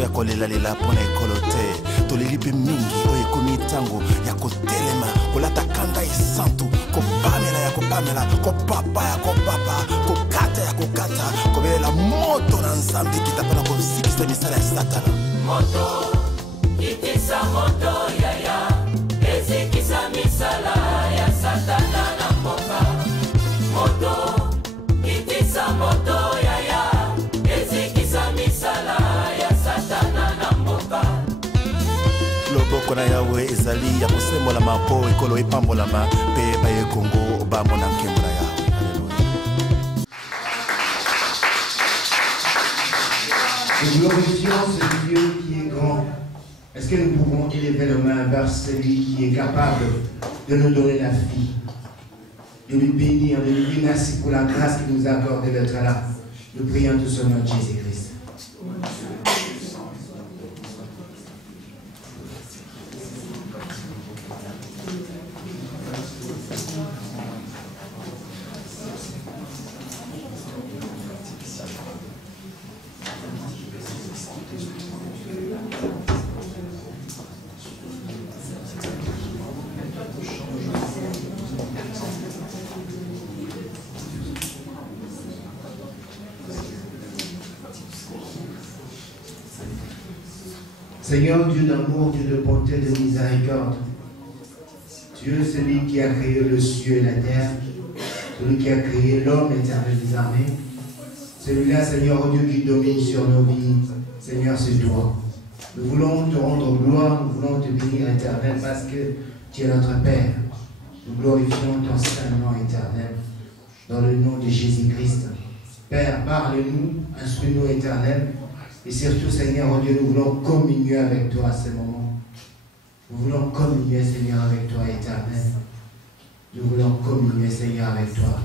ntango ya kolelalela mpona ekolo te toleli mpe mingi oyo ekomi ntango ya kotelema kolata kanda esantu kopamela ya kopamela kopapa ya kopapa kokata ya kokata kobelela moto na nzambe kita mpona kosikisa misala ya satana moto itisa moto yaya ezikisa misala ya satana na mboka moto itisa moto yaya ezikisa misala ya satana na mboka loboko na yawe ezali ya kosembolama mpo ekolo epambolama mpe baye kongo bamona nkembo na yawe. Nous glorifions ce Dieu qui est grand. Est-ce que nous pouvons élever nos mains vers celui qui est capable de nous donner la vie, de lui bénir, de lui dire merci pour la grâce qu'il nous a accordée d'être là. Nous prions tous au nom de Jésus-Christ. Seigneur, Dieu d'amour, Dieu de bonté, de miséricorde, Dieu, celui qui a créé le ciel et la terre, celui qui a créé l'homme, l'éternel des armées, celui-là, Seigneur, Dieu qui domine sur nos vies, Seigneur, c'est toi. Nous voulons te rendre gloire, nous voulons te bénir, éternel, parce que tu es notre Père. Nous glorifions ton saint nom éternel, dans le nom de Jésus-Christ. Père, parle-nous, instruis-nous, éternel. Et surtout, Seigneur, oh Dieu, nous voulons communier avec toi à ce moment. Nous voulons communier, Seigneur, avec toi, éternel. Nous voulons communier, Seigneur, avec toi.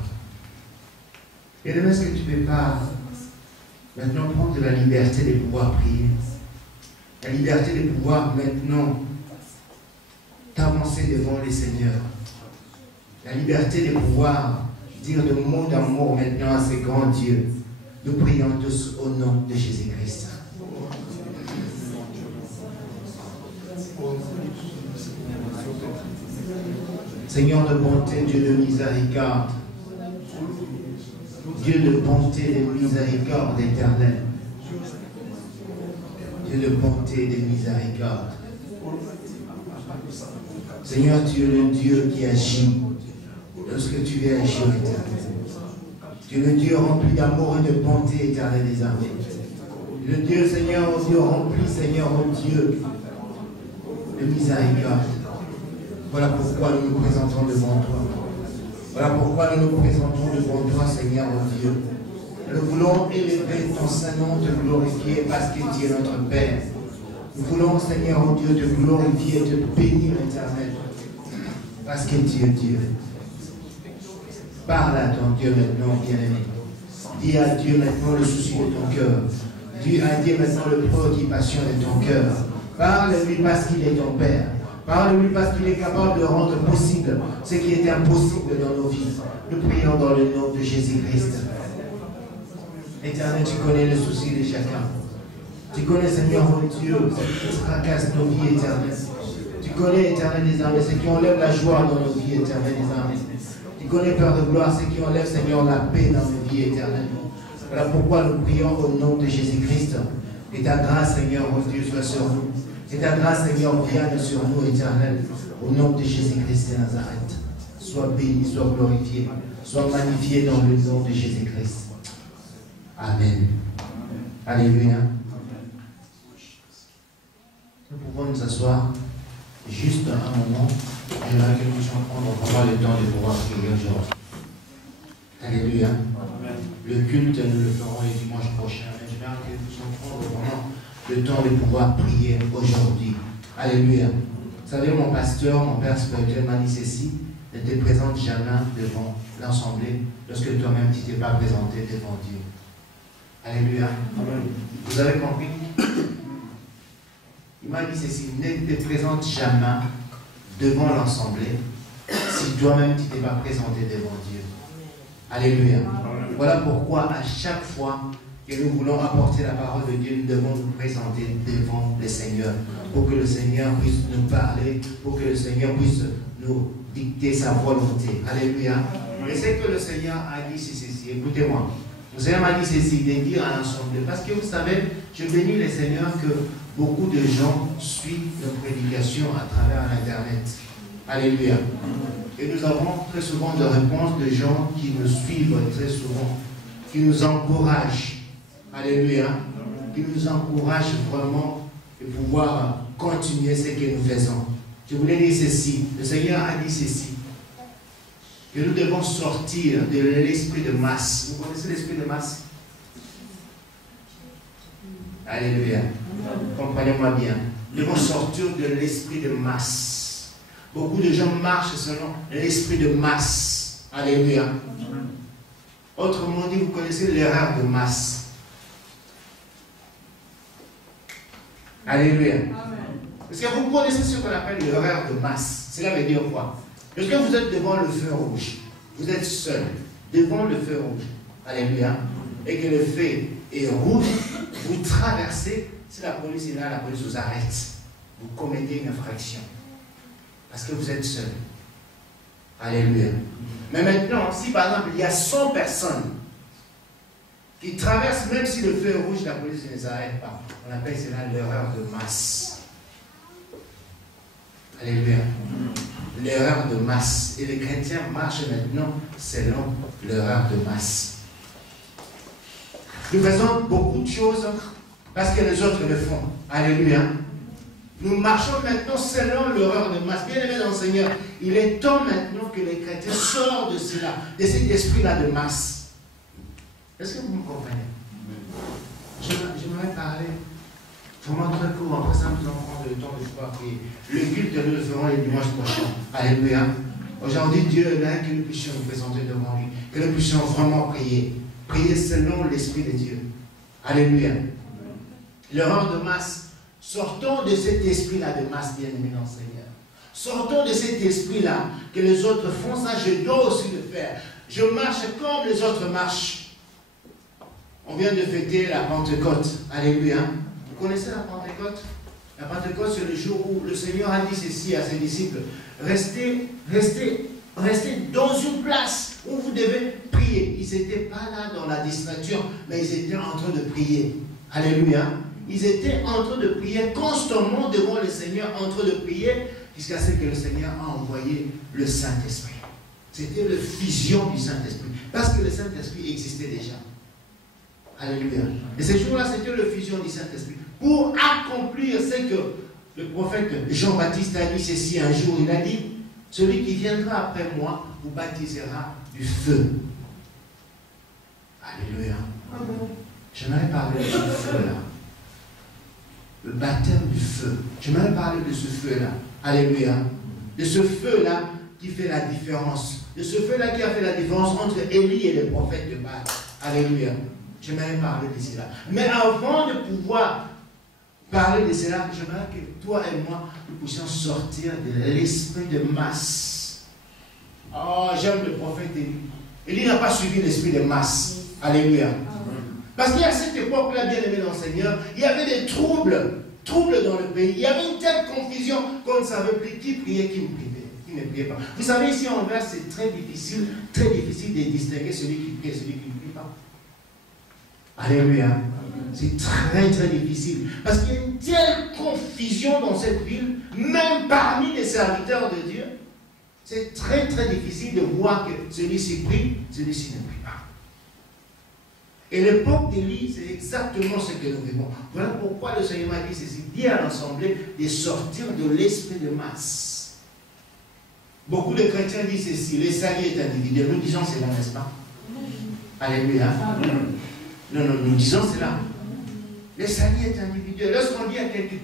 Et est-ce que tu ne peux pas maintenant prendre la liberté de pouvoir prier? La liberté de pouvoir maintenant t'avancer devant les seigneurs. La liberté de pouvoir dire de mots d'amour maintenant à ces grands dieux. Nous prions tous au nom de Jésus-Christ. Seigneur de bonté, Dieu de miséricorde, Dieu de bonté et de miséricorde éternelle, Dieu de bonté et de miséricorde. Seigneur, tu es le Dieu qui agit lorsque tu veux agir éternel. Tu es le Dieu rempli d'amour et de bonté éternelle des armées. Le Dieu, Seigneur, oh Dieu rempli, Seigneur, oh Dieu, de miséricorde. Voilà pourquoi nous nous présentons devant toi. Voilà pourquoi nous nous présentons devant toi, Seigneur, oh Dieu. Nous voulons élever ton saint nom, te glorifier parce que tu es notre Père. Nous voulons, Seigneur, oh Dieu, te glorifier, te bénir, éternel, parce que tu es Dieu. Parle à ton Dieu maintenant, bien-aimé. Dis à Dieu maintenant le souci de ton cœur. Dis à Dieu maintenant les préoccupations de ton cœur. Parle-lui parce qu'il est ton Père. Parle-lui parce qu'il est capable de rendre possible ce qui est impossible dans nos vies. Nous prions dans le nom de Jésus-Christ. Éternel, tu connais les soucis de chacun. Tu connais, Seigneur, mon Dieu, ce qui tracasse nos vies éternelles. Tu connais, éternel des armées, ceux qui enlèvent la joie dans nos vies éternelles des armées. Tu connais, Père de gloire, ceux qui enlèvent, Seigneur, la paix dans nos vies éternelles. Voilà pourquoi nous prions au nom de Jésus-Christ. Et ta grâce, Seigneur, mon Dieu, soit sur nous. Et ta grâce, Seigneur, vienne sur nous, éternel. Au nom de Jésus-Christ de Nazareth. Sois béni, sois glorifié, sois magnifié dans le nom de Jésus-Christ. Amen. Alléluia. Nous pouvons nous asseoir juste un moment. J'aimerais que nous puissions prendre le temps de pouvoir prier aujourd'hui. Alléluia. Le culte, nous le ferons le dimanche prochain. Mais j'aimerais que nous puissions prendre vraiment le temps de pouvoir prier aujourd'hui. Alléluia. Vous savez, mon pasteur, mon père spirituel m'a dit ceci: ne te présente jamais devant l'assemblée lorsque toi-même tu ne t'es pas présenté devant Dieu. Alléluia. Amen. Vous avez compris? Il m'a dit ceci: ne te présente jamais devant l'assemblée si toi-même tu ne t'es pas présenté devant Dieu. Alléluia. Voilà pourquoi à chaque fois que nous voulons apporter la parole de Dieu, nous devons nous présenter devant le Seigneur pour que le Seigneur puisse nous parler, pour que le Seigneur puisse nous dicter sa volonté. Alléluia. Et c'est que le Seigneur a dit ceci. Écoutez-moi. Le Seigneur m'a dit ceci, de dire à l'ensemble. Parce que vous savez, je bénis le Seigneur que beaucoup de gens suivent nos prédications à travers l'Internet. Alléluia. Et nous avons très souvent des réponses de gens qui nous suivent très souvent, qui nous encouragent. Alléluia. Qui nous encouragent vraiment de pouvoir continuer ce que nous faisons. Je voulais dire ceci. Le Seigneur a dit ceci. Que nous devons sortir de l'esprit de masse. Vous connaissez l'esprit de masse? Alléluia. Comprenez-moi bien. Nous devons sortir de l'esprit de masse. Beaucoup de gens marchent selon l'esprit de masse. Alléluia. Autrement dit, vous connaissez l'erreur de masse. Alléluia. Parce que vous connaissez ce qu'on appelle l'erreur de masse. Cela veut dire quoi? Lorsque vous êtes devant le feu rouge, vous êtes seul, devant le feu rouge, alléluia, et que le feu est rouge, vous traversez, si la police est là, la police vous arrête. Vous commettez une infraction. Parce que vous êtes seul. Alléluia. Mais maintenant, si par exemple, il y a 100 personnes qui traversent, même si le feu est rouge, la police ne les arrête pas. On appelle cela l'erreur de masse. Alléluia. L'erreur de masse. Et les chrétiens marchent maintenant selon l'erreur de masse. Nous faisons beaucoup de choses parce que les autres le font. Alléluia. Nous marchons maintenant selon l'erreur de masse. Bien aimé dans le Seigneur, il est temps maintenant que les chrétiens sortent de cela, de cet esprit-là de masse. Est-ce que vous me comprenez? J'aimerais parler vraiment très court. Après ça, nous allons prendre le temps de pouvoir prier. Le culte, nous le ferons le dimanche prochain. Alléluia. Aujourd'hui, Dieu est là, que nous puissions nous présenter devant lui. Que nous puissions vraiment prier. Prier selon l'Esprit de Dieu. Alléluia. L'erreur de masse. Sortons de cet esprit-là de masse, bien-aimé dans le Seigneur. Sortons de cet esprit-là, que les autres font ça, je dois aussi le faire. Je marche comme les autres marchent. On vient de fêter la Pentecôte. Alléluia. Vous connaissez la Pentecôte? La Pentecôte, c'est le jour où le Seigneur a dit ceci à ses disciples. Restez dans une place où vous devez prier. Ils n'étaient pas là dans la distraction, mais ils étaient en train de prier. Alléluia. Ils étaient en train de prier constamment devant le Seigneur, en train de prier, jusqu'à ce que le Seigneur a envoyé le Saint-Esprit. C'était la fusion du Saint-Esprit. Parce que le Saint-Esprit existait déjà. Alléluia. Et ce jour-là, c'était la fusion du Saint-Esprit. Pour accomplir ce que le prophète Jean-Baptiste a dit ceci un jour, il a dit, celui qui viendra après moi vous baptisera du feu. Alléluia. J'aimerais parler de ce feu-là. Le baptême du feu. J'aimerais parler de ce feu-là. Alléluia. De ce feu-là qui fait la différence. De ce feu-là qui a fait la différence entre Élie et les prophètes de Baal. Alléluia. J'aimerais parler de cela. Mais avant de pouvoir parler de cela, j'aimerais que toi et moi, nous puissions sortir de l'esprit de masse. Oh, j'aime le prophète Élie. Élie n'a pas suivi l'esprit de masse. Alléluia. Parce qu'à cette époque-là, bien aimé dans le Seigneur, il y avait des troubles dans le pays. Il y avait une telle confusion qu'on ne savait plus qui priait, qui ne priait pas. Vous savez, ici en Anvers, c'est très difficile de distinguer celui qui prie et celui qui ne prie pas. Alléluia. C'est très très difficile. Parce qu'il y a une telle confusion dans cette ville, même parmi les serviteurs de Dieu. C'est très très difficile de voir que celui-ci prie, celui-ci ne prie pas. Et l'époque d'Élie, c'est exactement ce que nous vivons. Voilà pourquoi le Seigneur m'a dit ceci, dit à l'Assemblée de sortir de l'esprit de masse. Beaucoup de chrétiens disent ceci, le salut est individuel. Nous disons cela, n'est-ce pas? Alléluia. Non, nous disons cela. Le salut est individuel. Lorsqu'on dit à quelqu'un,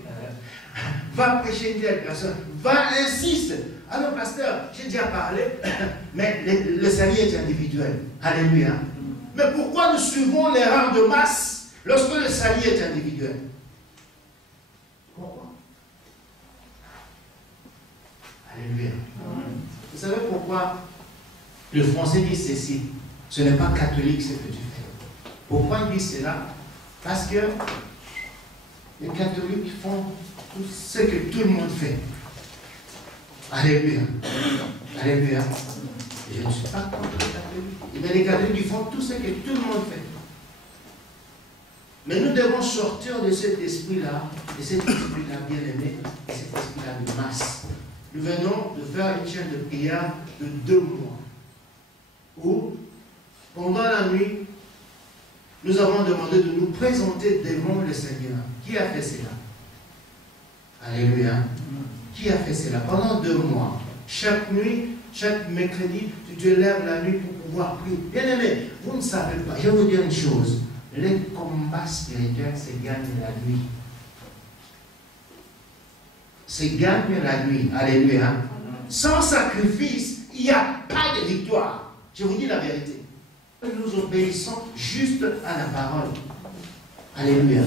va prêcher une telle personne, va insiste. Alors, pasteur, j'ai déjà parlé, mais le salut est individuel. Alléluia. Mais pourquoi nous suivons l'erreur de masse lorsque le salut est individuel? Pourquoi? Alléluia. Vous savez pourquoi le français dit ceci? Ce n'est pas catholique ce que tu fais. Pourquoi il dit cela? Parce que les catholiques font tout ce que tout le monde fait. Alléluia. Alléluia. Je ne suis pas contre les catholiques. Mais les catholiques font tout ce que tout le monde fait. Mais nous devons sortir de cet esprit-là, bien aimé, de cet esprit-là de masse. Nous venons de faire une chaîne de prière de 2 mois, où, pendant la nuit, nous avons demandé de nous présenter devant le Seigneur. Qui a fait cela? Alléluia. Qui a fait cela? Pendant 2 mois, chaque nuit, chaque mercredi, tu te lèves la nuit pour pouvoir prier. Bien aimé, vous ne savez pas, je vais vous dire une chose. Les combats spirituels se gagnent la nuit. Se gagnent la nuit. Alléluia. Sans sacrifice, il n'y a pas de victoire. Je vous dis la vérité. Nous obéissons juste à la parole. Alléluia.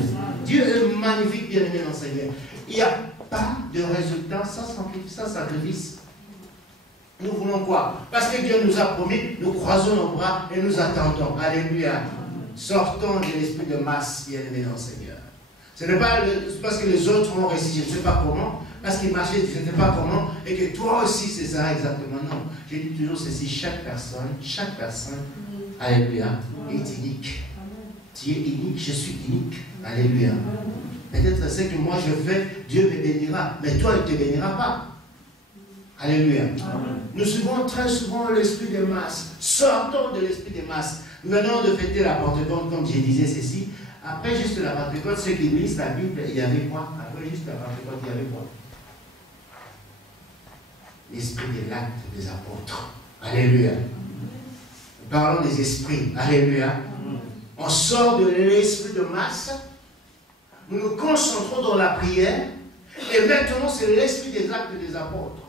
Dieu est magnifique, bien-aimé dans le Seigneur. Il n'y a pas de résultat sans sacrifice. Nous voulons quoi? Parce que Dieu nous a promis, nous croisons nos bras et nous attendons. Alléluia. Sortons de l'esprit de masse, bien-aimé dans le Seigneur. Ce n'est pas parce que les autres ont réussi, je ne sais pas comment, parce qu'ils marchaient, je ne sais pas comment, et que toi aussi c'est ça exactement. Non. Je dis toujours ceci, chaque personne, alléluia, est unique. Tu es unique, je suis unique. Alléluia. Peut-être ce que moi je fais, Dieu me bénira, mais toi il ne te bénira pas. Alléluia. Nous suivons très souvent l'esprit de masse. Sortons de l'esprit de masse. Nous venons de fêter la Pentecôte, comme je disais ceci. Après juste la Pentecôte, ceux qui lisent la Bible, il y avait quoi? Après juste la Pentecôte, il y avait quoi? L'esprit de l'acte des apôtres. Alléluia. Nous parlons des esprits. Alléluia. On sort de l'esprit de masse. Nous nous concentrons dans la prière. Et maintenant, c'est l'esprit des actes des apôtres.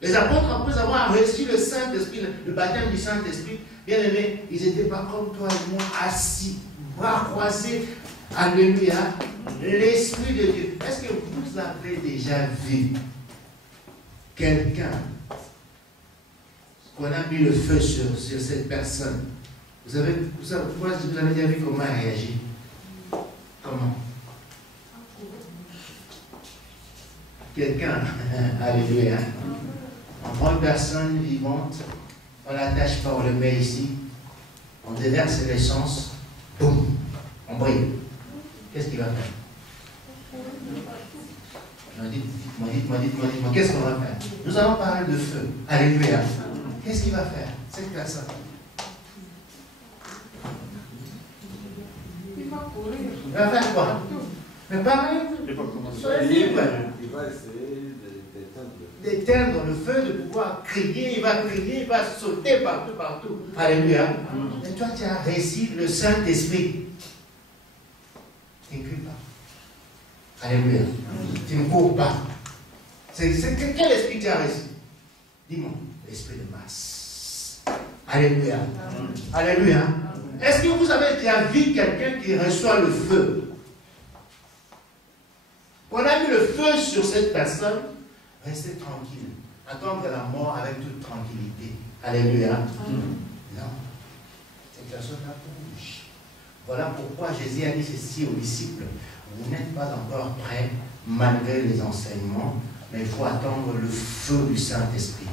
Les apôtres, après avoir reçu le Saint-Esprit, le baptême du Saint-Esprit, bien aimés, ils n'étaient pas comme toi et moi, assis, bras croisés. Alléluia. L'Esprit de Dieu. Est-ce que vous avez déjà vu quelqu'un qu'on a mis le feu sur cette personne? Vous avez déjà vu comment elle réagit? Comment? Quelqu'un, alléluia. On prend une personne vivante, on l'attache pas, on le met ici, on déverse l'essence, boum, on brille. Qu'est-ce qu'il va faire? Dites-moi, qu'est-ce qu'on va faire? Nous allons parler de feu. Alléluia. Qu'est-ce qu'il va faire, cette personne? Il va faire quoi? Mais pareil, soyez libre. Il va essayer d'éteindre le feu, de pouvoir crier, il va sauter partout. Alléluia. Mais toi, tu as reçu le Saint-Esprit. Tu ne cries pas. Alléluia. Tu ne cours pas. Quel esprit tu as reçu? Dis-moi, l'esprit de masse. Alléluia. Alléluia. Est-ce que vous avez déjà vu quelqu'un qui reçoit le feu? On a mis le feu sur cette personne, restez tranquille. Attendre la mort avec toute tranquillité. Alléluia. Non. Cette personne-là bouge. Voilà pourquoi Jésus a dit ceci aux disciples. Vous n'êtes pas encore prêts, malgré les enseignements, mais il faut attendre le feu du Saint-Esprit.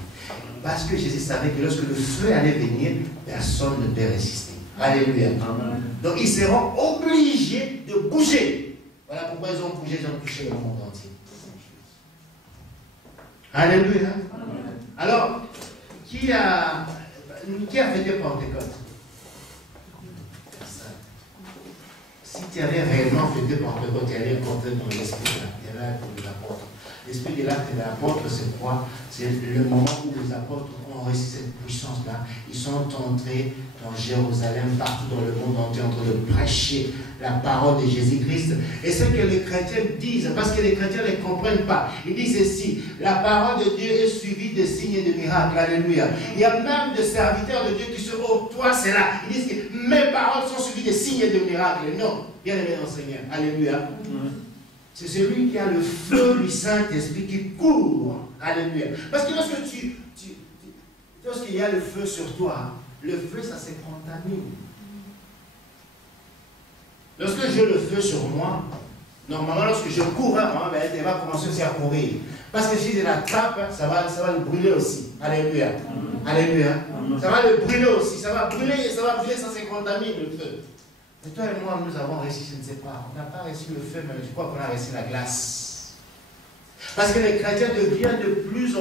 Parce que Jésus savait que lorsque le feu allait venir, personne ne peut résister. Alléluia. Donc ils seront obligés de bouger. Voilà pourquoi ils ont bougé, ils ont touché le monde entier. Alléluia. Alors, qui a fêté Pentecôte? Si tu avais réellement fêté Pentecôte, tu allais porter dans l'esprit de l'acte des apôtres. L'esprit de l'acte des apôtres, c'est quoi? C'est le moment où les apôtres ont reçu cette puissance-là. Ils sont entrés dans Jérusalem, partout dans le monde entier, en train de prêcher la parole de Jésus-Christ. Et ce que les chrétiens disent, parce que les chrétiens ne comprennent pas, ils disent ceci: la parole de Dieu est suivie de signes et de miracles. Alléluia. Il y a même des serviteurs de Dieu qui se oh, toi c'est là. Ils disent que mes paroles sont suivies de signes et de miracles. Non, bien aimé dans le Seigneur. Alléluia. C'est celui qui a le feu du Saint-Esprit qui court. Alléluia. Parce que lorsqu'il y a le feu sur toi, le feu, ça se contamine. Lorsque j'ai le feu sur moi, normalement, lorsque je cours, elle va commencer aussi à courir. Parce que si je l'attrape, ça va le brûler aussi. Alléluia. Alléluia. Ça va le brûler aussi. Ça va brûler, ça se contamine le feu. Et toi et moi, nous avons réussi, je ne sais pas. On n'a pas réussi le feu, mais je crois qu'on a réussi la glace. Parce que les chrétiens deviennent de plus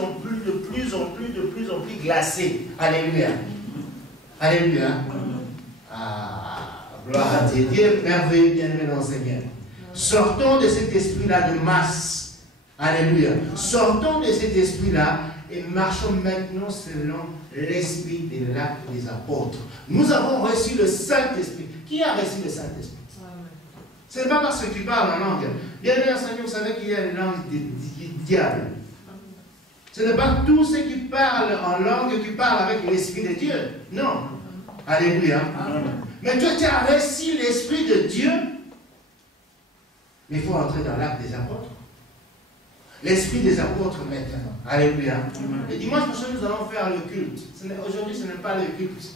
en plus glacés. Alléluia. Alléluia. Ah, gloire à Dieu. Dieu est merveilleux, bien-aimé dans le Seigneur. Sortons de cet esprit-là de masse. Alléluia. Sortons de cet esprit-là et marchons maintenant selon l'esprit de l'acte des apôtres. Nous avons reçu le Saint-Esprit. Qui a reçu le Saint-Esprit? Ce n'est pas parce que tu parles en langue. Bien aimé Seigneur, vous savez qu'il y a une langue du diable. Ce n'est pas tous ceux qui parlent en langue qui parlent avec l'Esprit de Dieu. Non. Alléluia. Mais toi, tu as reçu l'Esprit de Dieu. Mais il faut entrer dans l'acte des apôtres. L'Esprit des apôtres maintenant. Alléluia. Le dimanche prochain, nous allons faire le culte. Aujourd'hui, ce n'est pas le culte.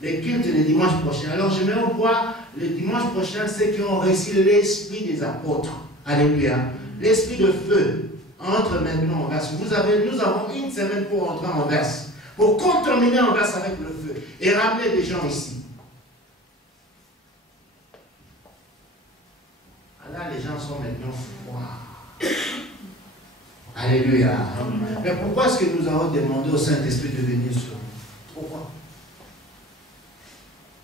Les cultes le dimanche prochain. Alors, je vais voir le dimanche prochain ceux qui ont reçu l'Esprit des apôtres. Alléluia. L'Esprit de feu entre maintenant en verse. Nous avons une semaine pour entrer en verse. Pour contaminer en verse avec le feu. Et ramener des gens ici. Là, les gens sont maintenant froids. Alléluia. Mais pourquoi est-ce que nous avons demandé au Saint-Esprit de venir sur nous? Pourquoi?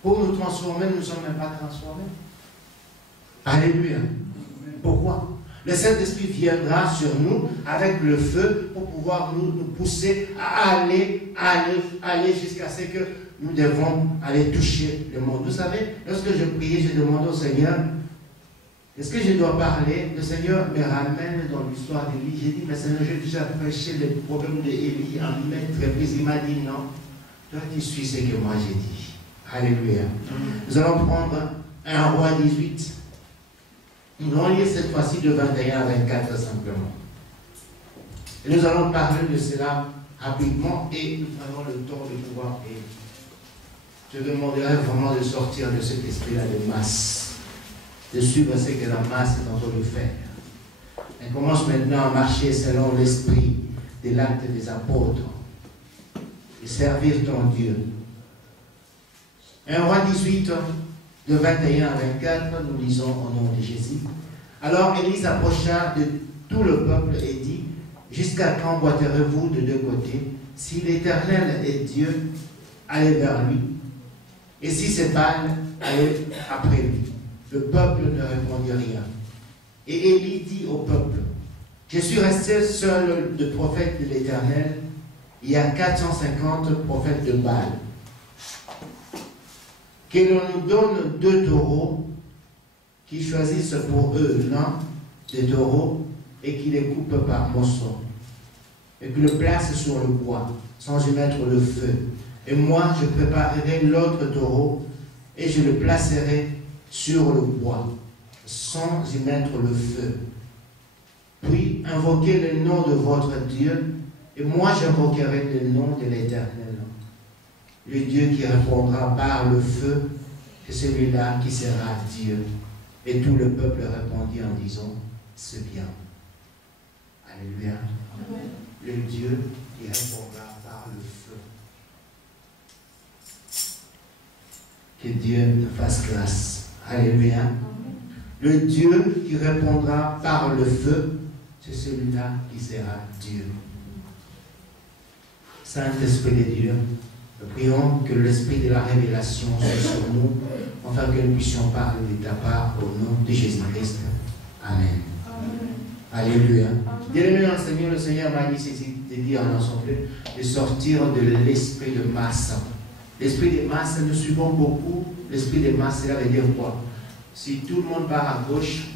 Pour nous transformer, nous ne sommes même pas transformés. Alléluia. Pourquoi? Le Saint-Esprit viendra sur nous avec le feu pour pouvoir nous pousser à aller jusqu'à ce que nous devons aller toucher le monde. Vous savez, lorsque je priais, je demandais au Seigneur, est-ce que je dois parler? Le Seigneur me ramène dans l'histoire d'Élie. J'ai dit, mais Seigneur, j'ai déjà prêché le problème d'Élie en maintes reprises. Il m'a dit, non, toi tu suis ce que moi j'ai dit. Alléluia. Nous allons prendre 1 Roi 18. Nous allons lire cette fois-ci de 21 à 24 simplement. Et nous allons parler de cela rapidement et nous avons le temps de pouvoir prier. Je demanderai vraiment de sortir de cet esprit-là de masse. De suivre ce que la masse est en train de faire. Elle commence maintenant à marcher selon l'esprit de l'acte des apôtres et servir ton Dieu. 1 Roi 18, de 21 à 24, nous lisons au nom de Jésus. Alors Élie s'approcha de tout le peuple et dit, jusqu'à quand boiterez-vous de deux côtés? Si l'Éternel est Dieu, allez vers lui. Et si c'est Baal, allez après lui. Le peuple ne répondit rien. Et Élie dit au peuple, je suis resté seul de prophète de l'Éternel. Il y a 450 prophètes de Baal. Que l'on nous donne 2 taureaux, qui choisissent pour eux l'un des taureaux et qui les coupent par morceaux. Et qui le placent sur le bois, sans y mettre le feu. Et moi, je préparerai l'autre taureau et je le placerai sur le bois, sans y mettre le feu. Puis invoquez le nom de votre Dieu, et moi j'invoquerai le nom de l'Éternel. Le Dieu qui répondra par le feu, c'est celui-là qui sera Dieu. Et tout le peuple répondit en disant, c'est bien. Alléluia. Amen. Le Dieu qui répondra par le feu. Que Dieu nous fasse grâce. Alléluia. Le Dieu qui répondra par le feu, c'est celui-là qui sera Dieu. Saint-Esprit de Dieu, nous prions que l'esprit de la révélation soit sur nous, afin que nous puissions parler de ta part au nom de Jésus-Christ. Amen. Alléluia. Bien-aimé dans le Seigneur, le Seigneur m'a dit ceci, de dire en ensemble, de sortir de l'esprit de masse. L'esprit de masse, nous suivons beaucoup. L'esprit de masse, cela veut dire quoi? Si tout le monde part à gauche,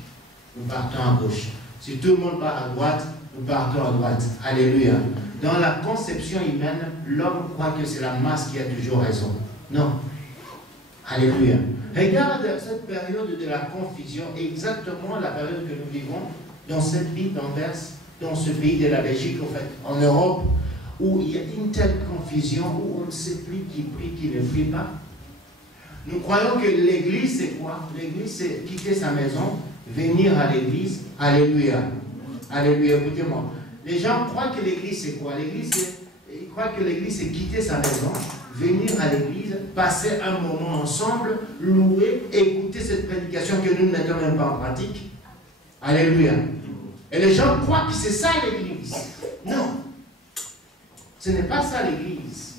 nous partons à gauche. Si tout le monde part à droite, nous partons à droite. Alléluia. Dans la conception humaine, l'homme croit que c'est la masse qui a toujours raison. Non. Alléluia. Regarde cette période de la confusion, exactement la période que nous vivons dans cette ville d'Anvers, dans ce pays de la Belgique, en fait, en Europe, où il y a une telle confusion, où on ne sait plus qui prie, qui ne prie pas. Nous croyons que l'église, c'est quoi? L'église, c'est quitter sa maison, venir à l'église. Alléluia. Alléluia, écoutez-moi. Les gens croient que l'église, c'est quoi? L'église, ils croient que l'église, c'est quitter sa maison, venir à l'église, passer un moment ensemble, louer, écouter cette prédication que nous ne mettons même pas en pratique. Alléluia. Et les gens croient que c'est ça l'église. Non. Ce n'est pas ça l'église.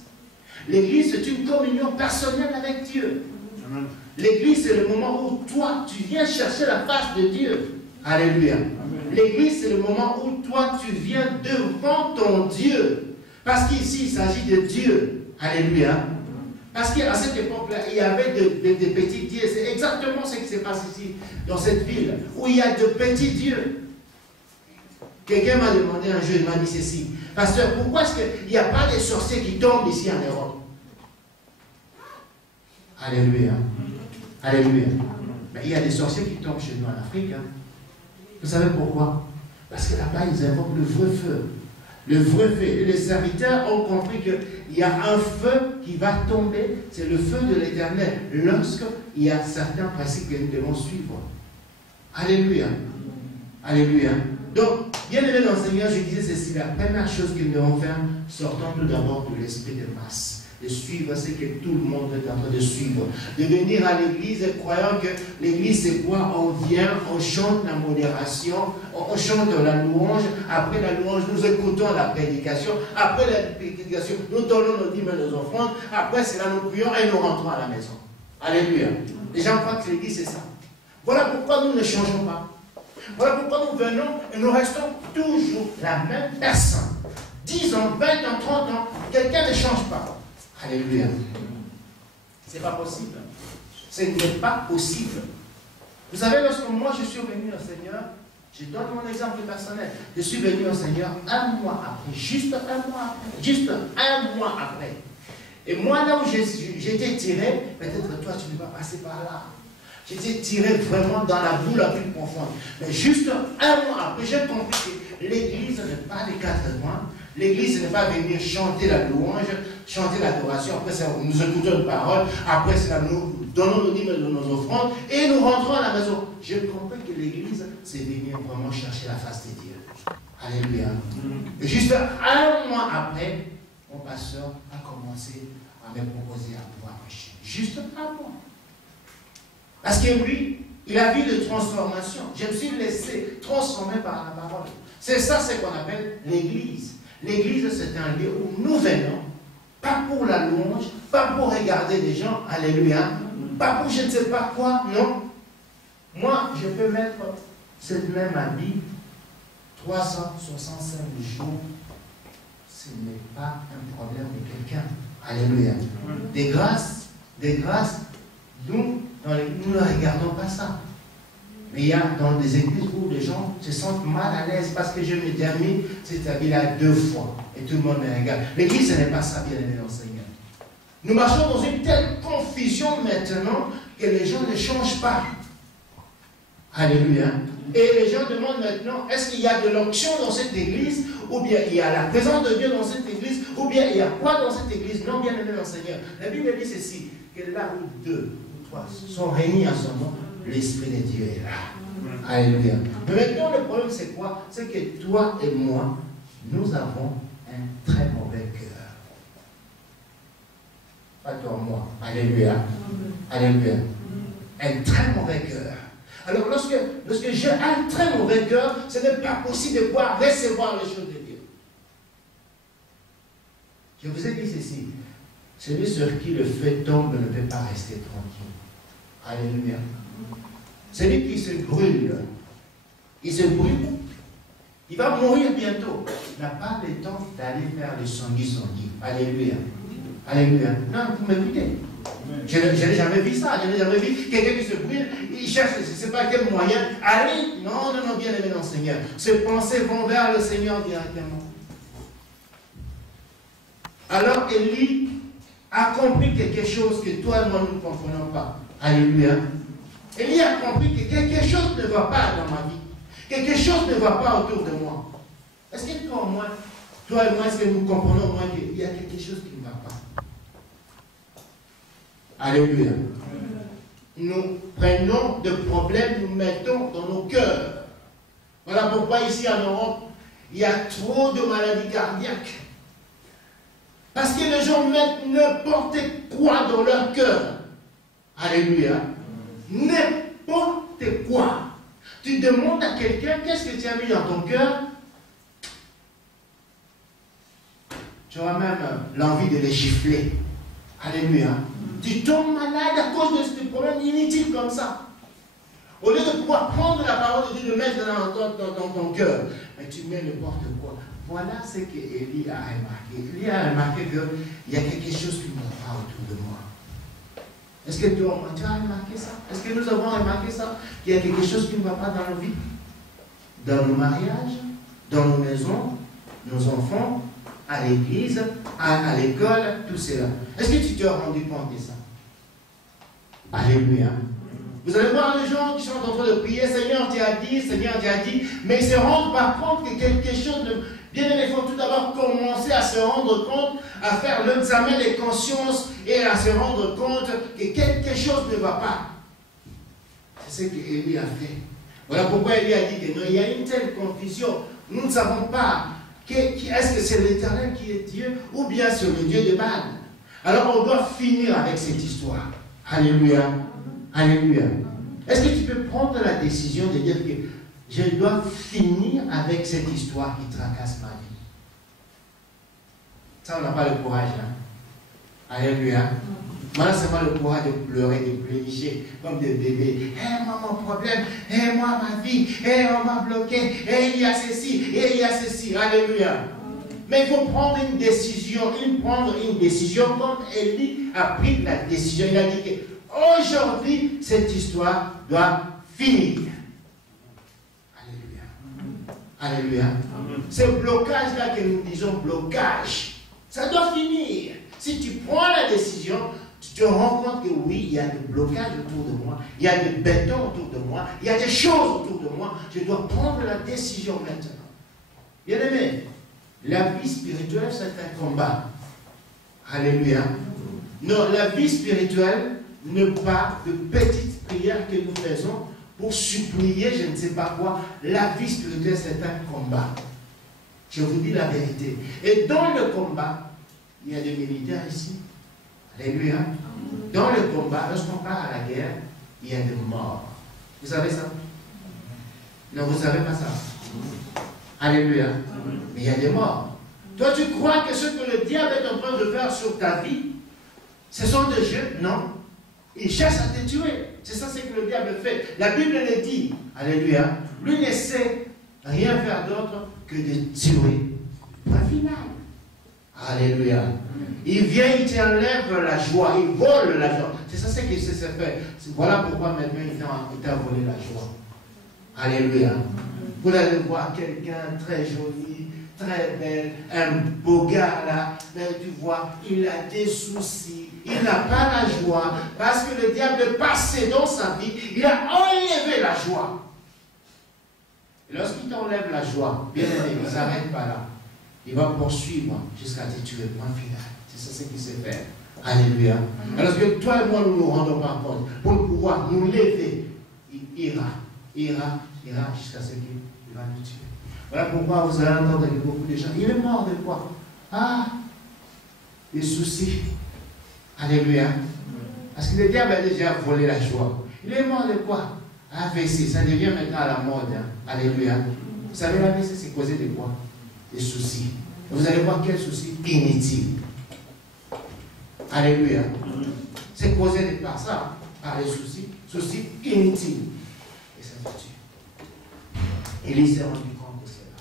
L'église, c'est une communion personnelle avec Dieu. L'église, c'est le moment où toi, tu viens chercher la face de Dieu. Alléluia. L'église, c'est le moment où toi, tu viens devant ton Dieu. Parce qu'ici, il s'agit de Dieu. Alléluia. Parce qu'à cette époque-là, il y avait des petits dieux. C'est exactement ce qui se passe ici, dans cette ville, où il y a de petits dieux. Quelqu'un m'a demandé un jour, il m'a dit ceci. Pasteur, pourquoi est-ce qu'il n'y a pas des sorciers qui tombent ici en Europe? Alléluia. Alléluia. Mais il y a des sorciers qui tombent chez nous en Afrique. Hein. Vous savez pourquoi? Parce que là-bas, ils invoquent le vrai feu. Le vrai feu. Et les serviteurs ont compris qu'il y a un feu qui va tomber. C'est le feu de l'Éternel. Lorsqu'il y a certains principes que nous devons suivre. Alléluia. Alléluia. Donc, bien aimé dans le Seigneur, je disais ceci. La première chose que nous devons faire, sortons tout d'abord de l'esprit de masse. De suivre ce que tout le monde est en train de suivre. De venir à l'église croyant que l'église c'est quoi? On vient, on chante la modération, on chante la louange, après la louange nous écoutons la prédication, après la prédication nous donnons nos dîmes et nos offrandes, après cela nous prions et nous rentrons à la maison. Alléluia. Les gens croient que l'église c'est ça. Voilà pourquoi nous ne changeons pas. Voilà pourquoi nous venons et nous restons toujours la même personne. 10 ans, 20 ans, 30 ans, quelqu'un ne change pas. Alléluia. C'est pas possible. Ce n'est pas possible. Vous savez, lorsque moi je suis venu au Seigneur, je donne mon exemple personnel. Je suis venu au Seigneur un mois après, juste un mois après, juste un mois après. Et moi, là où j'étais tiré, peut-être toi tu ne vas passer par là. J'étais tiré vraiment dans la boue la plus profonde. Mais juste un mois après, j'ai compris que l'église n'est pas les 4 mois. L'église n'est pas venir chanter la louange, chanter l'adoration. Après, ça, nous écoutons une parole. Après, ça, nous donnons nos dîmes et nos offrandes. Et nous rentrons à la maison. J'ai compris que l'église, c'est venir vraiment chercher la face de Dieu. Alléluia. Et juste un mois après, mon pasteur a commencé à me proposer à pouvoir prêcher. Juste un mois. Parce que lui, il a vu de transformation. Je me suis laissé transformer par la parole. C'est ça ce qu'on appelle l'église. L'église, c'est un lieu où nous venons, pas pour la louange, pas pour regarder des gens, alléluia, pas pour je ne sais pas quoi, non. Moi, je peux mettre cette même habit 365 jours. Ce n'est pas un problème de quelqu'un. Alléluia. Des grâces, nous ne regardons pas ça. Mais il y a dans des églises où les gens se sentent mal à l'aise parce que je me termine cet habit-là 2 fois et tout le monde me regarde. L'église, ce n'est pas ça, bien aimé dans le Seigneur. Nous marchons dans une telle confusion maintenant que les gens ne changent pas. Alléluia. Et les gens demandent maintenant, est-ce qu'il y a de l'onction dans cette église, ou bien il y a la présence de Dieu dans cette église, ou bien il y a quoi dans cette église? Non, bien aimé dans le Seigneur. La Bible dit ceci, que là où 2 ou 3 sont réunis en son nom, l'Esprit de Dieu est là. Alléluia. Mais maintenant, le problème, c'est quoi? C'est que toi et moi, nous avons un très mauvais cœur. Pas toi, moi. Alléluia. Alléluia. Un très mauvais cœur. Alors, lorsque j'ai un très mauvais cœur, ce n'est pas possible de pouvoir recevoir les choses de Dieu. Je vous ai dit ceci. Celui sur qui le feu tombe ne peut pas rester tranquille. Alléluia. Celui qui se brûle, il se brûle, il va mourir bientôt. Il n'a pas le temps d'aller faire le sangui. Alléluia. Alléluia. Non, vous m'écoutez. Je n'ai jamais vu ça. Je n'ai jamais vu quelqu'un qui se brûle, il cherche, je ne sais pas quel moyen. Allez, non, bien aimé dans le Seigneur. Ses pensées vont vers le Seigneur directement. Alors Élie a compris quelque chose que toi et moi nous ne comprenons pas. Alléluia. Élie a compris que quelque chose ne va pas dans ma vie. Quelque chose ne va pas autour de moi. Est-ce que toi et moi, est-ce que nous comprenons au moins qu'il y a quelque chose qui ne va pas? Alléluia. nous prenons de problèmes, nous mettons dans nos cœurs. Voilà pourquoi ici en Europe, il y a trop de maladies cardiaques. Parce que les gens mettent n'importe quoi dans leur cœur. Alléluia. N'importe quoi. Tu demandes à quelqu'un, qu'est-ce que tu as mis dans ton cœur? Tu auras même l'envie de les gifler. Alléluia. Tu tombes malade à cause de ce problème inutile comme ça. Au lieu de pouvoir prendre la parole de Dieu, de mettre dans ton cœur, mais tu mets n'importe quoi. Voilà ce que Élie a remarqué. Élie a remarqué qu'il y a quelque chose qui ne va pas autour de moi. Est-ce que tu as remarqué ça? Est-ce que nous avons remarqué ça? Qu'il y a quelque chose qui ne va pas dans nos vies? Dans nos mariages, dans nos maisons, nos enfants, à l'église, à l'école, tout cela. Est-ce que tu t'es rendu compte de ça? Alléluia. Vous allez voir les gens qui sont en train de prier, Seigneur, tu as dit, Seigneur, tu as dit, mais ils se rendent pas compte que quelque chose de... Bien aimé, il faut tout d'abord commencer à se rendre compte, à faire l'examen des consciences et à se rendre compte que quelque chose ne va pas. C'est ce qu'Élie a fait. Voilà pourquoi Élie a dit que non, il y a une telle confusion. Nous ne savons pas est-ce que c'est l'Éternel qui est Dieu ou bien c'est le Dieu de Baal. Alors on doit finir avec cette histoire. Alléluia. Alléluia. Est-ce que tu peux prendre la décision de dire que je dois finir avec cette histoire qui tracasse ma vie? Ça, on n'a pas le courage. Hein? Alléluia. Moi, c'est pas le courage de pleurer, de pleurnicher comme des bébés. Eh, moi, mon problème. Eh, moi, ma vie. Eh, on m'a bloqué. Eh, il y a ceci. Eh, il y a ceci. Alléluia. Mais il faut prendre une décision. Prendre une décision comme Élie a pris la décision. Il a dit que aujourd'hui, cette histoire doit finir. Alléluia. Alléluia. Ce blocage-là que nous disons blocage, ça doit finir. Si tu prends la décision, tu te rends compte que oui, il y a des blocages autour de moi, il y a des bétons autour de moi, il y a des choses autour de moi. Je dois prendre la décision maintenant. Bien aimé, la vie spirituelle, c'est un combat. Alléluia. Non, la vie spirituelle n'est pas de petites prières que nous faisons pour supplier, je ne sais pas quoi. La vie spirituelle, c'est un combat. Je vous dis la vérité. Et dans le combat, il y a des militaires ici. Alléluia. Dans le combat, lorsqu'on part à la guerre, il y a des morts. Vous savez ça? Non, vous ne savez pas ça. Alléluia. Mais il y a des morts. Toi, tu crois que ce que le diable est en train de faire sur ta vie, ce sont des jeux? Non. Il cherche à te tuer. C'est ça ce que le diable fait. La Bible le dit. Alléluia. Lui ne sait rien faire d'autre que de tuer. Point final. Alléluia. Il vient, il t'enlève la joie, il vole la joie. C'est ça ce qu'il s'est fait. Voilà pourquoi maintenant il t'a volé la joie. Alléluia. Vous allez voir quelqu'un très joli, très belle, un beau gars là, mais tu vois, il a des soucis, il n'a pas la joie, parce que le diable est passé dans sa vie, il a enlevé la joie. Et lorsqu'il t'enlève la joie, bien aimé, il ne s'arrête pas là. Il va poursuivre jusqu'à te tuer, point final. C'est ça ce qui s'est fait. Alléluia. Alors que toi et moi, nous ne nous rendons pas compte. Pour pouvoir nous lever, il ira jusqu'à ce qu'il va nous tuer. Voilà pourquoi vous allez entendre avec beaucoup de gens. Il est mort de quoi? Ah, des soucis. Alléluia. Parce que le diable a déjà volé la joie. Il est mort de quoi? AVC, ça devient maintenant à la mode. Hein. Alléluia. Vous savez, l'AVC, c'est causé de quoi? Des soucis. Vous allez voir quels soucis inutiles. Alléluia. C'est causé par ça, par les soucis inutiles. Et ça te tue. Élie s'est rendu compte de cela.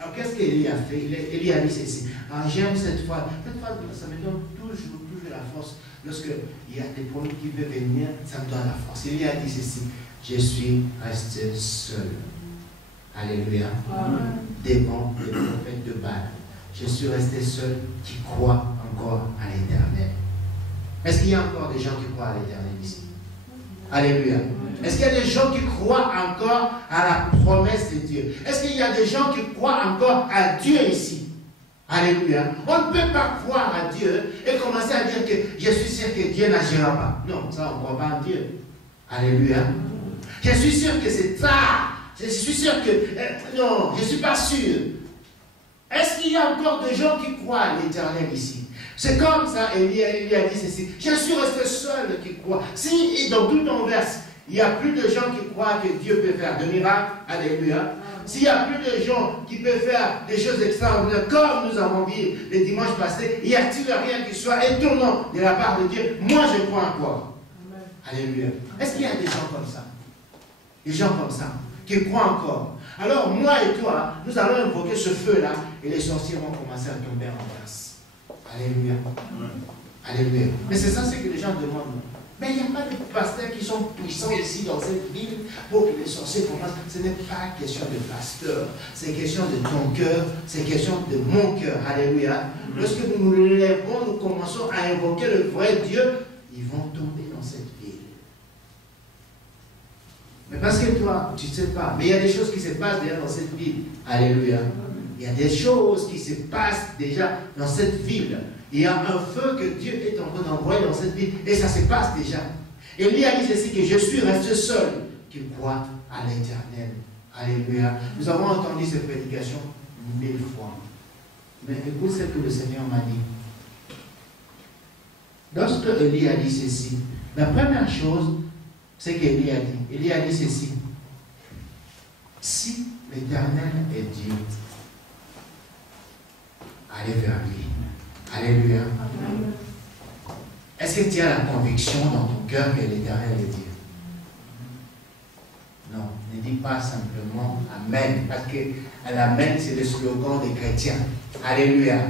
Alors qu'est-ce qu'Élie a fait? Élie a dit ceci. Alors j'aime cette fois. Cette fois, ça me donne toujours la force. Lorsqu'il y a des problèmes qui peuvent venir, ça me donne la force. Élie a dit ceci. Je suis resté seul. Alléluia. Devant les prophètes de Baal. Je suis resté seul qui croit encore à l'Éternel. Est-ce qu'il y a encore des gens qui croient à l'Éternel ici? Alléluia. Est-ce qu'il y a des gens qui croient encore à la promesse de Dieu? Est-ce qu'il y a des gens qui croient encore à Dieu ici? Alléluia. On ne peut pas croire à Dieu et commencer à dire que je suis sûr que Dieu n'agira pas. Non, ça on ne croit pas à Dieu. Alléluia. Je suis sûr que c'est tard. Je suis sûr que... non, je ne suis pas sûr. Est-ce qu'il y a encore des gens qui croient à l'Éternel ici? C'est comme ça, Élie a dit ceci. Je suis resté seul qui croit. Si, et dans tout ton verse, il n'y a plus de gens qui croient que Dieu peut faire de miracles, alléluia. S'il n'y a plus de gens qui peuvent faire des choses extraordinaires, comme nous avons vu le dimanche passé, y a-t-il rien qui soit étonnant de la part de Dieu? Moi, je crois encore. Alléluia. Est-ce qu'il y a des gens comme ça? Des gens comme ça, qui croient encore. Alors, moi et toi, nous allons invoquer ce feu-là, et les sorciers vont commencer à tomber en place. Alléluia. Alléluia. Mais c'est ça, c'est que les gens demandent. Mais il n'y a pas de pasteurs qui sont puissants ici dans cette ville pour que les sorciers commencent. Ce n'est pas question de pasteur, c'est question de ton cœur, c'est question de mon cœur. Alléluia. Lorsque nous nous lèvons, nous commençons à invoquer le vrai Dieu, ils vont tomber dans cette ville. Mais parce que toi, tu ne sais pas, mais il y a des choses qui se passent déjà dans cette ville. Alléluia. Il y a des choses qui se passent déjà dans cette ville. Il y a un feu que Dieu est en train d'envoyer dans cette ville. Et ça se passe déjà. Et lui a dit ceci, que je suis resté seul, qui croit à l'Éternel. Alléluia. Nous avons entendu cette prédication 1000 fois. Mais écoute ce que le Seigneur m'a dit. Lorsque Élie a dit ceci, la première chose, c'est qu'Élie a dit. Élie a dit ceci. Si l'Éternel est Dieu, allez vers lui. Alléluia. Est-ce que tu as la conviction dans ton cœur que l'Éternel est Dieu? Non, ne dis pas simplement Amen, parce que l'Amen, c'est le slogan des chrétiens. Alléluia.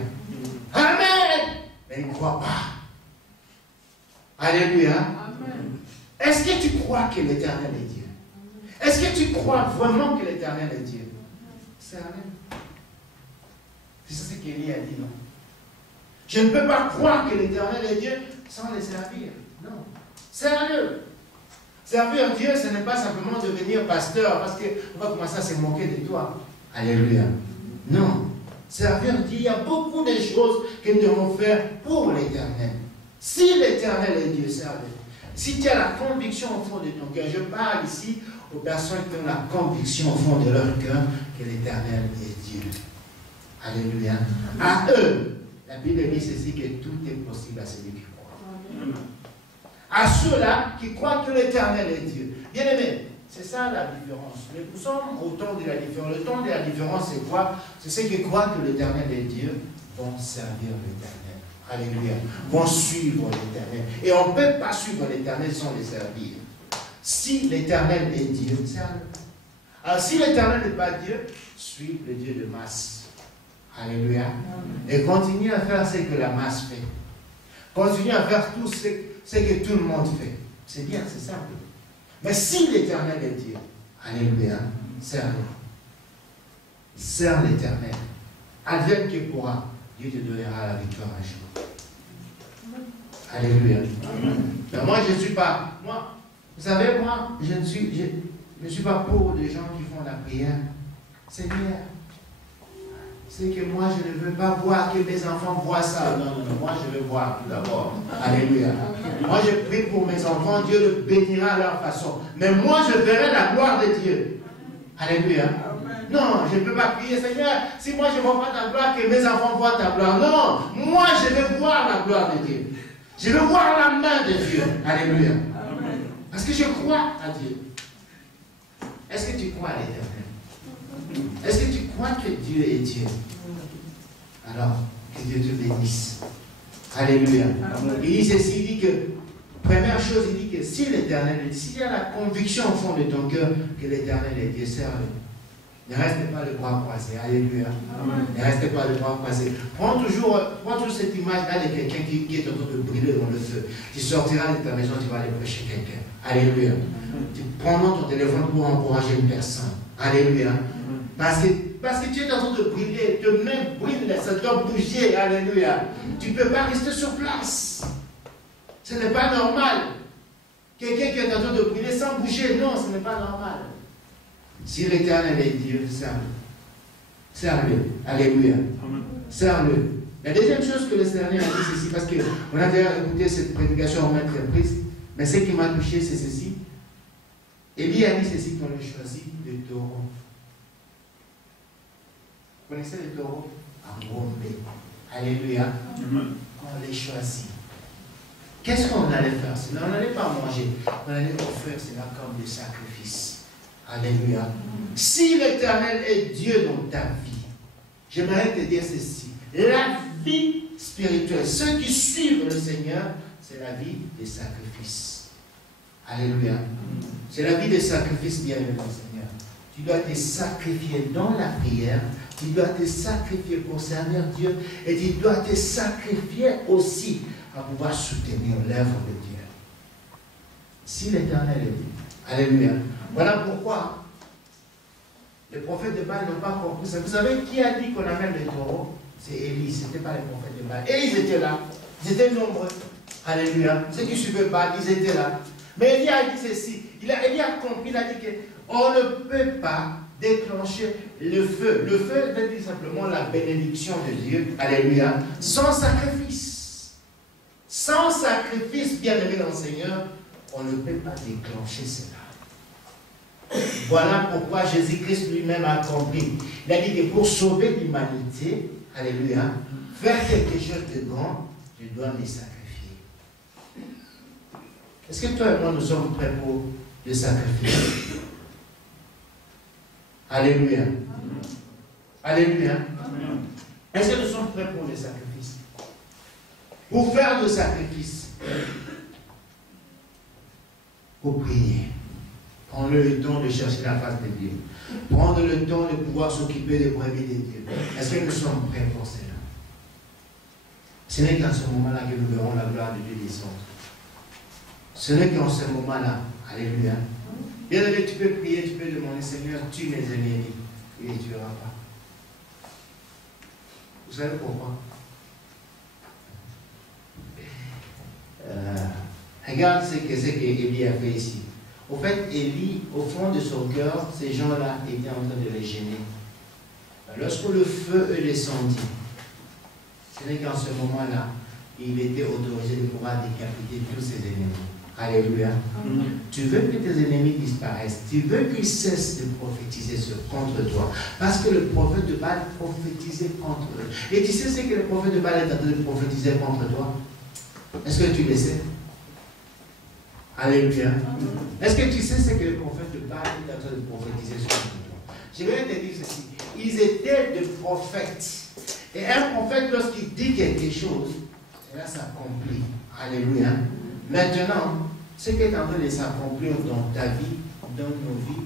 Amen. Mais ne crois pas. Alléluia. Amen. Est-ce que tu crois que l'Éternel est Dieu? Est-ce que tu crois vraiment que l'Éternel est Dieu? C'est Amen. C'est ça qu'Élie a dit, non? Je ne peux pas croire que l'Éternel est Dieu sans les servir. Non. Sérieux. Servir Dieu, ce n'est pas simplement devenir pasteur parce qu'on va commencer à se moquer de toi. Alléluia. Non. Servir Dieu, il y a beaucoup de choses que nous devons faire pour l'Éternel. Si l'Éternel est Dieu, servez. Si tu as la conviction au fond de ton cœur, je parle ici aux personnes qui ont la conviction au fond de leur cœur que l'Éternel est Dieu. Alléluia. À eux, la Bible dit ceci, que tout est possible à celui qui croit. À ceux-là qui croient que l'Éternel est Dieu. Bien aimé, c'est ça la différence. Nous sommes au temps de la différence. Le temps de la différence, c'est quoi? C'est ceux qui croient que l'Éternel est Dieu vont servir l'Éternel. Alléluia. Vont suivre l'Éternel. Et on ne peut pas suivre l'Éternel sans le servir. Si l'Éternel est Dieu, serve. Alors si l'Éternel n'est pas Dieu, suive le Dieu de masse. Alléluia. Et continue à faire ce que la masse fait. Continue à faire tout ce que tout le monde fait. C'est bien, c'est simple. Mais si l'Éternel est Dieu, alléluia, serre-le. Serre l'Éternel. Advienne qui pourra, Dieu te donnera la victoire un jour. Alléluia. Mais moi, je ne suis pas... Moi, vous savez, moi, je ne suis pas pour les gens qui font la prière. Seigneur, c'est que moi, je ne veux pas voir que mes enfants voient ça. Non, non, non, moi, je veux voir tout d'abord. Alléluia. Moi, je prie pour mes enfants, Dieu le bénira à leur façon. Mais moi, je verrai la gloire de Dieu. Alléluia. Non, je ne peux pas prier, Seigneur, si moi, je ne vois pas ta gloire, que mes enfants voient ta gloire. Non, moi, je veux voir la gloire de Dieu. Je veux voir la main de Dieu. Alléluia. Parce que je crois à Dieu. Est-ce que tu crois à l'Éternel? Est-ce que tu crois que Dieu est Dieu? Alors, que Dieu te bénisse. Alléluia. Il dit ceci, il dit que, première chose, il dit que si l'Éternel est Dieu, s'il y a la conviction au fond de ton cœur que l'Éternel est Dieu, serve-le. Ne restez pas le bras croisé. Alléluia. Ne restez pas le bras croisé. Prends toujours cette image-là de quelqu'un qui est en train de brûler dans le feu. Tu sortiras de ta maison, tu vas aller prêcher quelqu'un. Alléluia. Tu prends ton téléphone pour encourager une personne. Alléluia. Parce que tu es en train de brûler, te même brûle, ça doit bouger. Alléluia. Tu ne peux pas rester sur place. Ce n'est pas normal. Quelqu'un qui est en train de brûler sans bouger, non, ce n'est pas normal. Si l'Éternel est Dieu, serve-le. Serve-le. Alléluia. Serve-le. La deuxième chose que le Seigneur a dit, c'est ceci, parce qu'on a déjà écouté cette prédication en maintes reprises, mais ce qui m'a touché, c'est ceci. Élie a dit ceci qu'on a choisi le taureau. Vous connaissez le taureau? Engombé. Alléluia. On les choisit. Qu'est-ce qu'on allait faire? Sinon, on n'allait pas manger. On allait offrir cela comme des sacrifices. Alléluia. Si l'Éternel est Dieu dans ta vie, j'aimerais te dire ceci. La vie spirituelle, ceux qui suivent le Seigneur, c'est la vie des sacrifices. Alléluia. C'est la vie des sacrifices, bien-aimé dans le Seigneur. Tu dois te sacrifier dans la prière. Tu dois te sacrifier pour servir Dieu. Et tu dois te sacrifier aussi à pouvoir soutenir l'œuvre de Dieu. Si l'Éternel est Dieu. Alléluia. Voilà pourquoi les prophètes de Baal n'ont pas compris ça. Vous savez qui a dit qu'on amène les taureaux? C'est Élie, ce n'était pas les prophètes de Baal. Et ils étaient là. Ils étaient nombreux. Alléluia. Ceux qui suivaient Baal, ils étaient là. Mais Élie a dit ceci. Élie a compris, il a dit qu'on ne peut pas déclencher le feu. Le feu veut dire simplement la bénédiction de Dieu. Alléluia. Sans sacrifice. Sans sacrifice, bien-aimé dans le Seigneur, on ne peut pas déclencher cela. Voilà pourquoi Jésus-Christ lui-même a compris. Il a dit que pour sauver l'humanité, alléluia, faire quelque chose de grand, je dois me sacrifier. Est-ce que toi et moi nous sommes prêts pour le sacrifice? Alléluia. Alléluia. Est-ce que nous sommes prêts pour le sacrifice? Pour faire le sacrifice, pour prier. Prendre le temps de chercher la face de Dieu. Prendre le temps de pouvoir s'occuper des brebis de Dieu. Est-ce que nous sommes prêts pour cela? Ce n'est qu'en ce moment-là que nous verrons la gloire de Dieu descendre. Ce n'est qu'en ce moment-là. Alléluia. Bien aimé, tu peux prier, tu peux demander, Seigneur, tue mes ennemis. Et il ne tuera pas. Vous savez pourquoi? Regarde ce que Élie a fait ici. Au fait, Élie, au fond de son cœur, ces gens-là étaient en train de les gêner. Lorsque le feu est descendu, ce n'est qu'en ce moment-là, il était autorisé de pouvoir décapiter tous ses ennemis. Alléluia. Tu veux que tes ennemis disparaissent. Tu veux qu'ils cessent de prophétiser contre toi. Parce que le prophète de Baal prophétisait contre eux. Et tu sais ce que le prophète de Baal est en train de prophétiser contre toi? Est-ce que tu le sais? Alléluia. Est-ce que tu sais ce que le prophète de Baal est en train de prophétiser sur toi? Je vais te dire ceci. Ils étaient des prophètes. Et un prophète, lorsqu'il dit quelque chose, cela s'accomplit. Alléluia. Maintenant, ce qui est en train de s'accomplir dans ta vie, dans nos vies,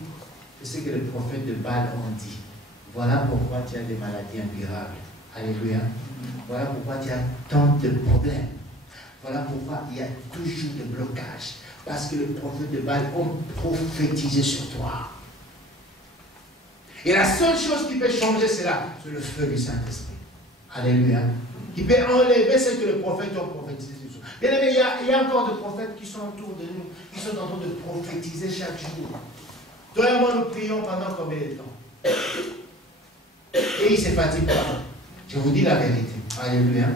c'est ce que les prophètes de Baal ont dit. Voilà pourquoi tu as des maladies incurables. Alléluia. Voilà pourquoi tu as tant de problèmes. Voilà pourquoi il y a toujours des blocages. Parce que les prophètes de Baal ont prophétisé sur toi. Et la seule chose qui peut changer cela, c'est le feu du Saint-Esprit. Alléluia. Qui peut enlever ce que les prophètes ont prophétisé sur toi. Bien aimé, il y a encore des prophètes qui sont autour de nous, qui sont en train de prophétiser chaque jour. Toi et moi, nous prions pendant combien de temps? Et ils ne se fatiguent pas. Je vous dis la vérité. Alléluia.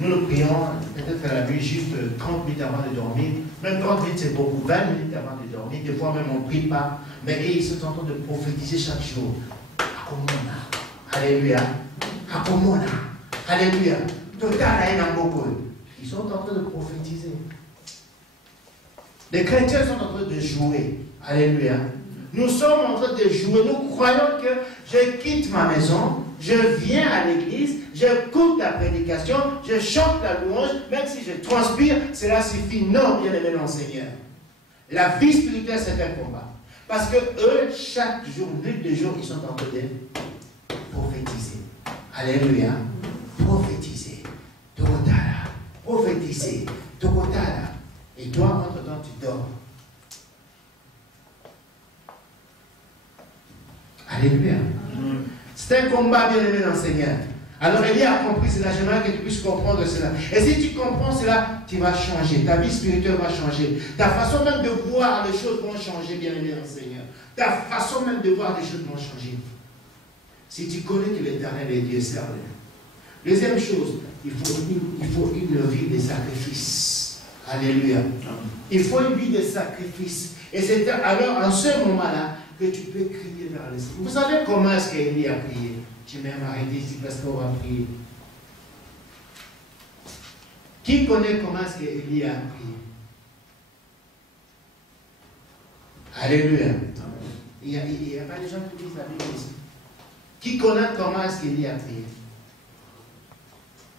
Nous prions peut-être à la nuit juste 30 minutes avant de dormir. Même 30 minutes, c'est beaucoup. 20 minutes avant de dormir. Des fois même, on ne prie pas. Mais ils sont en train de prophétiser chaque jour. Akomona. Alléluia. Akomona. Alléluia. Total ils sont en train de prophétiser. Les chrétiens sont en train de jouer. Alléluia. Nous sommes en train de jouer. Nous croyons que je quitte ma maison, je viens à l'église, j'écoute la prédication, je chante la louange, même si je transpire, cela suffit. Non, bien aimé dans le Seigneur. La vie spirituelle, c'est un combat. Parce que eux, chaque jour, nuit de jour, ils sont en train de prophétiser. Alléluia. Prophétiser. Tokotala. Prophétiser. Tokotala. Et toi, entre-temps, tu dors. Alléluia. C'est un combat bien aimé dans le Seigneur. Alors Élie a compris cela. J'aimerais que tu puisses comprendre cela. Et si tu comprends cela, tu vas changer. Ta vie spirituelle va changer. Ta façon même de voir les choses vont changer, bien aimé dans le Seigneur. Ta façon même de voir les choses vont changer. Si tu connais que l'Éternel est Dieu, serve-le. Deuxième chose, il faut une vie de sacrifice. Alléluia. Il faut une vie de sacrifice. Et c'est alors en ce moment-là que tu peux crier vers le Seigneur. Vous savez comment est-ce qu'Élie a prié? Je vais m'arrêter ici parce qu'on va prier. Qui connaît comment est-ce qu'Élie a prié? Alléluia. Il n'y a pas de gens qui disent la Bible ici. Qui connaît comment est-ce qu'Élie a prié?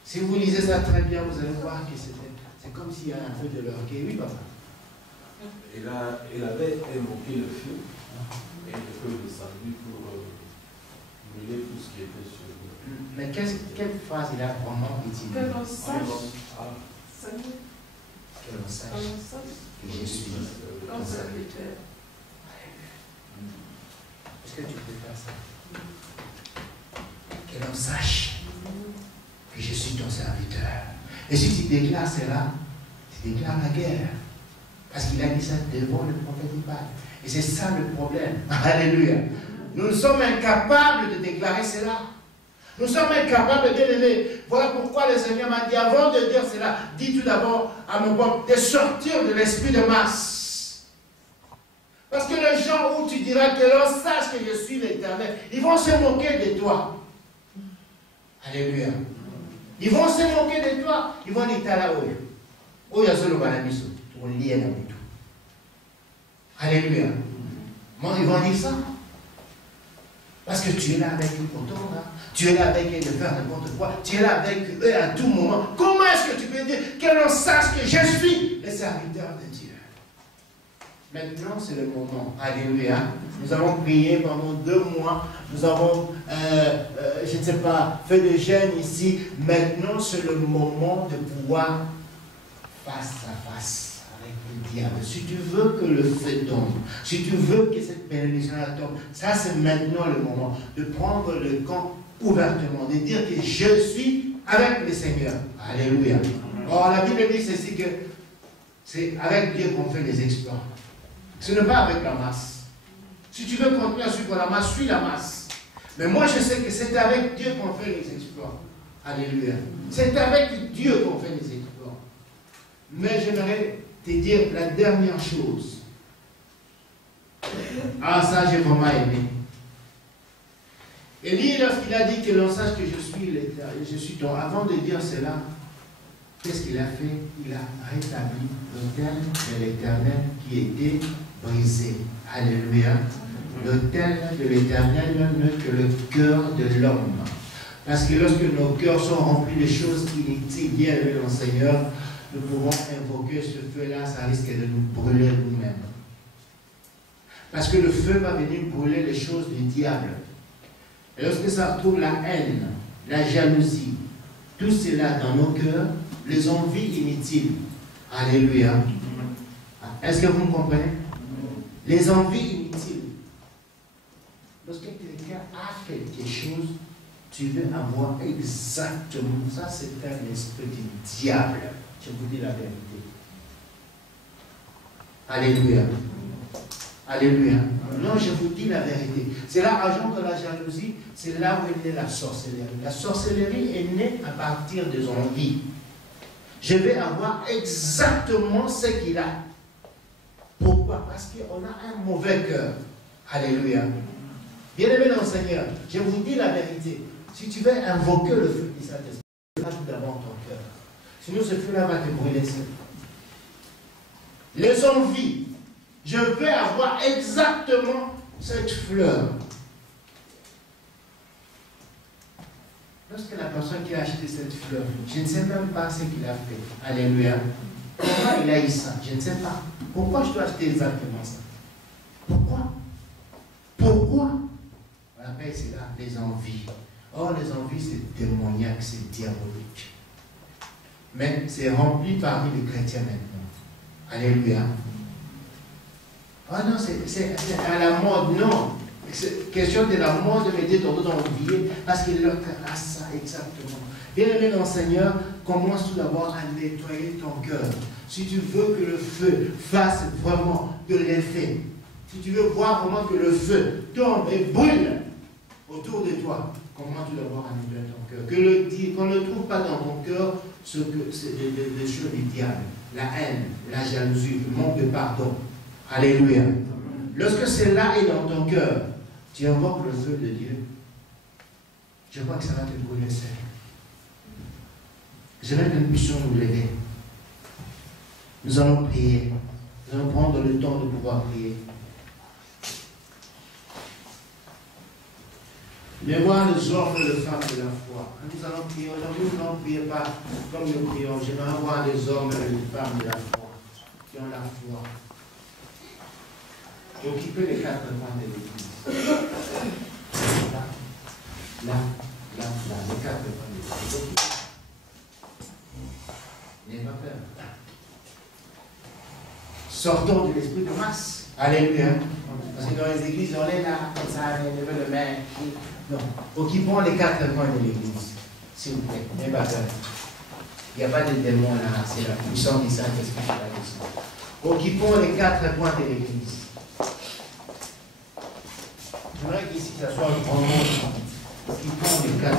Si vous lisez ça très bien, vous allez voir que c'est comme s'il y a un peu de l'orgueil. Oui, papa. Il avait invoqué le feu, et le feu est descendu pour brûler tout ce qui était sur lui. Mais quelle phrase il a vraiment utilisée? Que l'on sache, Que l'on sache que je suis ton serviteur. Est-ce que tu peux faire ça? Que l'on sache que je suis ton serviteur. Et si tu déclares cela, tu déclares la guerre. Parce qu'il a dit ça devant le prophète Baal. Et c'est ça le problème. Alléluia. Nous sommes incapables de déclarer cela. Nous sommes incapables, bien aimés. Voilà pourquoi le Seigneur m'a dit, avant de dire cela, dis tout d'abord à mon peuple de sortir de l'esprit de masse. Parce que les gens où tu diras que l'on sache que je suis l'Éternel, ils vont se moquer de toi. Alléluia. Ils vont se moquer de toi. Ils vont dire, Talaoya. Oya solo banamiso. On lie un tout. Alléluia. Moi, ils vont dire ça. Parce que tu es là avec eux autant, là. Tu es là avec eux de faire n'importe quoi. Tu es là avec eux à tout moment. Comment est-ce que tu peux dire que l'on sache que je suis le serviteur de Dieu? Maintenant, c'est le moment. Alléluia. Nous avons prié pendant 2 mois. Nous avons, je ne sais pas, fait des jeûnes ici. Maintenant, c'est le moment de pouvoir face à face avec le diable. Si tu veux que le feu tombe, si tu veux que cette bénédiction-là tombe, ça c'est maintenant le moment de prendre le camp ouvertement, de dire que je suis avec le Seigneur. Alléluia. Or, la Bible dit ceci que c'est avec Dieu qu'on fait les exploits. Ce n'est pas avec la masse. Si tu veux continuer à suivre la masse, suis la masse. Mais moi, je sais que c'est avec Dieu qu'on fait les exploits. Alléluia. C'est avec Dieu qu'on fait les exploits. Mais j'aimerais te dire la dernière chose. Ah, ça, j'ai vraiment aimé. Élie, lorsqu'il a dit que l'on sache que je suis ton, avant de dire cela, qu'est-ce qu'il a fait? Il a rétabli l'autel de l'Éternel qui était brisé. Alléluia. L'autel de l'Éternel n'est que le cœur de l'homme. Parce que lorsque nos cœurs sont remplis de choses inutiles, bien avec le Seigneur, nous pouvons invoquer ce feu-là, ça risque de nous brûler nous-mêmes. Parce que le feu va venir brûler les choses du diable. Et lorsque ça trouve la haine, la jalousie, tout cela dans nos cœurs, les envies inutiles. Alléluia. Est-ce que vous me comprenez? Les envies inutiles. Lorsque quelqu'un a quelque chose, tu veux avoir exactement ça, c'est un esprit du diable. Je vous dis la vérité. Alléluia. Alléluia. Non, je vous dis la vérité. C'est là, agent de la jalousie, c'est là où est née la sorcellerie. La sorcellerie est née à partir des envies. Je vais avoir exactement ce qu'il a. Pourquoi? Parce qu'on a un mauvais cœur. Alléluia. Bien-aimé dans le Seigneur, je vous dis la vérité. Si tu veux invoquer le feu du Saint-Esprit, tu vas tout d'abord ton cœur. Sinon, ce feu-là va te brûler. Les envies. Je vais avoir exactement cette fleur. Lorsque la personne qui a acheté cette fleur, je ne sais même pas ce qu'il a fait. Alléluia. Pourquoi il a eu ça? Je ne sais pas. Pourquoi je dois acheter exactement ça? Pourquoi? Pourquoi? On appelle cela les envies. Or, les envies, c'est démoniaque, c'est diabolique. Mais c'est rempli parmi les chrétiens maintenant. Alléluia. Oh non, c'est à la mode, non. C'est question de la mode de mettre ton dos dans l'oublier parce qu'il leur a ça exactement. Bien-aimé dans le Seigneur, commence tout d'abord à nettoyer ton cœur. Si tu veux que le feu fasse vraiment de l'effet, si tu veux voir vraiment que le feu tombe et brûle autour de toi, commence tout d'abord à nettoyer ton cœur. Qu'on ne trouve pas dans ton cœur ce que c'est des choses du diable, la haine, la jalousie, le manque de pardon. Alléluia. Lorsque cela est dans ton cœur, tu invoques le feu de Dieu. Je crois que ça va te brûler le sel. Je veux que nous puissions nous lever. Nous allons prier. Nous allons prendre le temps de pouvoir prier. Mais voir les hommes et les femmes de la foi. Nous allons prier. Aujourd'hui, nous n'allons prier pas comme nous prions. J'aimerais voir les hommes et les femmes de la foi qui ont la foi. Occuper les 4 coins de l'église. Là, les 4 coins de l'église. N'ayez pas peur. Sortons de l'esprit de masse. Alléluia. Parce que dans les églises, on est là, comme ça, on lève le main. Non. Occupons les 4 coins de l'église. S'il vous plaît. N'ayez pas peur. Il n'y a pas de démon là. C'est la puissance du Saint-Esprit qui va descendre. Occupons les 4 coins de l'église. J'aimerais qu'ici, ça soit un grand monde. Occupons les 4